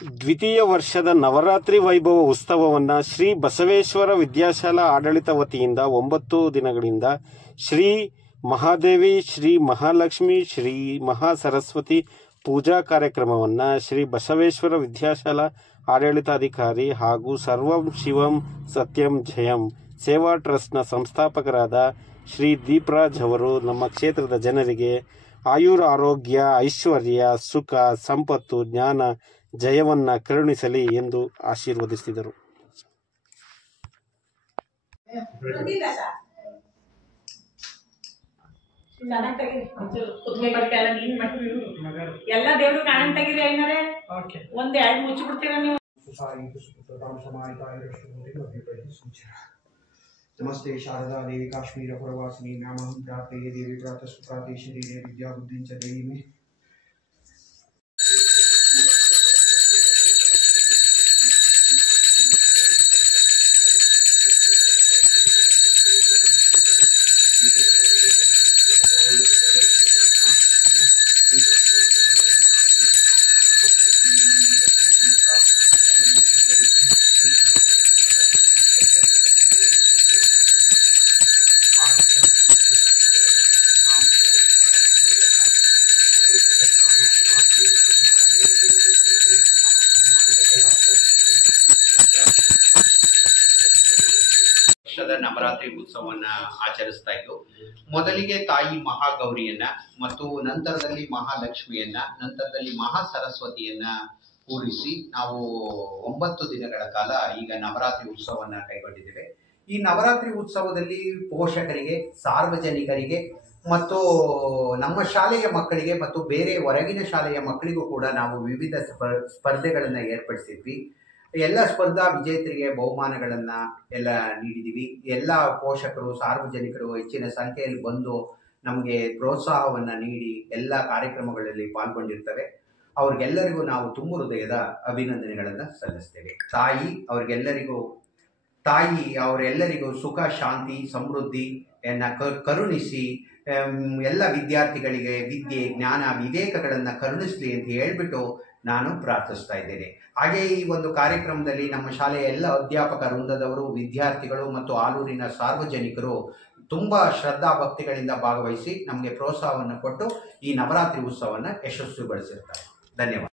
ದ್ವಿತೀಯ ವರ್ಷದ ನವರಾತ್ರಿ ವೈಭವ ಉತ್ಸವವನ್ನು ಶ್ರೀ ಬಸವೇಶ್ವರ ವಿದ್ಯಾಶಾಲಾ ಆಡಳಿತ ವತಿಯಿಂದ 9 ದಿನಗಳಿಂದ ಶ್ರೀ ಮಹಾದೇವಿ, ಶ್ರೀ ಮಹಾಲಕ್ಷ್ಮಿ, ಶ್ರೀ ಮಹಾಸರಸ್ವತಿ ಪೂಜಾ ಕಾರ್ಯಕ್ರಮವನ್ನು ಶ್ರೀ ಬಸವೇಶ್ವರ ವಿದ್ಯಾಶಾಲಾ ಆಡಳಿತಾಧಿಕಾರಿ ಹಾಗೂ ಸರ್ವಂ ಶಿವಂ ಸತ್ಯಂ ಜಯಂ ಸೇವಾ ಟ್ರಸ್ಟ್ನ ಸಂಸ್ಥಾಪಕರಾದ ಶ್ರೀ ದೀಪರಾಜ್ ಅವರು ನಮ್ಮ ಕ್ಷೇತ್ರದ ಜನರಿಗೆ ಆಯುರ, ಆರೋಗ್ಯ, ಐಶ್ವರ್ಯ, ಸುಖ, ಸಂಪತ್ತು, ಜ್ಞಾನ, ಜಯವನ್ನ ಕರುಣಿಸಲಿ ಎಂದು ಆಶೀರ್ವದಿಸಿದರು. ಎಲ್ಲ ದೇವರು ಕಾಣಂತ ತೆಗಿರಿ ಐನರೇ ಒಂದ್ ಎರಡು ಮುಚ್ಚಿ ಬಿಡ್ತೀರಾ ನೀವು. नमस्ते शारदा देवी काश्मीर पुरवासिनी नामहं प्रार्थये देवी प्रातः सुप्राते शरीरे विद्या बुद्धिं च देहि मे. ನವರಾತ್ರಿ ಉತ್ಸವವನ್ನ ಆಚರಿಸ್ತಾ ಇದ್ದು, ಮೊದಲಿಗೆ ತಾಯಿ ಮಹಾಗೌರಿಯನ್ನ ಮತ್ತು ನಂತರದಲ್ಲಿ ಮಹಾಲಕ್ಷ್ಮಿಯನ್ನ, ನಂತರದಲ್ಲಿ ಮಹಾ ಸರಸ್ವತಿಯನ್ನ ಕೂರಿಸಿ ನಾವು 9 ದಿನಗಳ ಕಾಲ ಈಗ ನವರಾತ್ರಿ ಉತ್ಸವವನ್ನ ಕೈಗೊಂಡಿದ್ದೇವೆ. ಈ ನವರಾತ್ರಿ ಉತ್ಸವದಲ್ಲಿ ಪೋಷಕರಿಗೆ, ಸಾರ್ವಜನಿಕರಿಗೆ ಮತ್ತು ನಮ್ಮ ಶಾಲೆಯ ಮಕ್ಕಳಿಗೆ ಮತ್ತು ಬೇರೆ ಹೊರಗಿನ ಶಾಲೆಯ ಮಕ್ಕಳಿಗೂ ಕೂಡ ನಾವು ವಿವಿಧ ಸ್ಪರ್ಧೆಗಳನ್ನು ಏರ್ಪಡಿಸಿದ್ವಿ. ಎಲ್ಲ ಸ್ಪರ್ಧಾ ವಿಜೇತರಿಗೆ ಬಹುಮಾನಗಳನ್ನು ಎಲ್ಲ ನೀಡಿದ್ದೀವಿ. ಎಲ್ಲ ಪೋಷಕರು, ಸಾರ್ವಜನಿಕರು ಹೆಚ್ಚಿನ ಸಂಖ್ಯೆಯಲ್ಲಿ ಬಂದು ನಮಗೆ ಪ್ರೋತ್ಸಾಹವನ್ನು ನೀಡಿ ಎಲ್ಲ ಕಾರ್ಯಕ್ರಮಗಳಲ್ಲಿ ಪಾಲ್ಗೊಂಡಿರ್ತವೆ. ಅವ್ರಿಗೆಲ್ಲರಿಗೂ ನಾವು ತುಂಬ ಹೃದಯದ ಅಭಿನಂದನೆಗಳನ್ನು ಸಲ್ಲಿಸ್ತೇವೆ. ಅವರೆಲ್ಲರಿಗೂ ಸುಖ, ಶಾಂತಿ, ಸಮೃದ್ಧಿಯನ್ನು ಕರುಣಿಸಿ ಎಲ್ಲ ವಿದ್ಯಾರ್ಥಿಗಳಿಗೆ ವಿದ್ಯೆ, ಜ್ಞಾನ, ವಿವೇಕಗಳನ್ನು ಕರುಣಿಸಲಿ ಅಂತ ಹೇಳ್ಬಿಟ್ಟು ನಾನು ಪ್ರಾರ್ಥಿಸ್ತಾ ಇದ್ದೇನೆ. ಹಾಗೆ ಈ ಒಂದು ಕಾರ್ಯಕ್ರಮದಲ್ಲಿ ನಮ್ಮ ಶಾಲೆಯ ಎಲ್ಲ ಅಧ್ಯಾಪಕ ವೃಂದದವರು, ವಿದ್ಯಾರ್ಥಿಗಳು ಮತ್ತು ಆಲೂರಿನ ಸಾರ್ವಜನಿಕರು ತುಂಬ ಶ್ರದ್ಧಾ ಭಕ್ತಿಗಳಿಂದ ಭಾಗವಹಿಸಿ ನಮಗೆ ಪ್ರೋತ್ಸಾಹವನ್ನು ಕೊಟ್ಟು ಈ ನವರಾತ್ರಿ ಉತ್ಸವವನ್ನು ಯಶಸ್ವಿಗೊಳಿಸಿರ್ತಾರೆ. ಧನ್ಯವಾದ.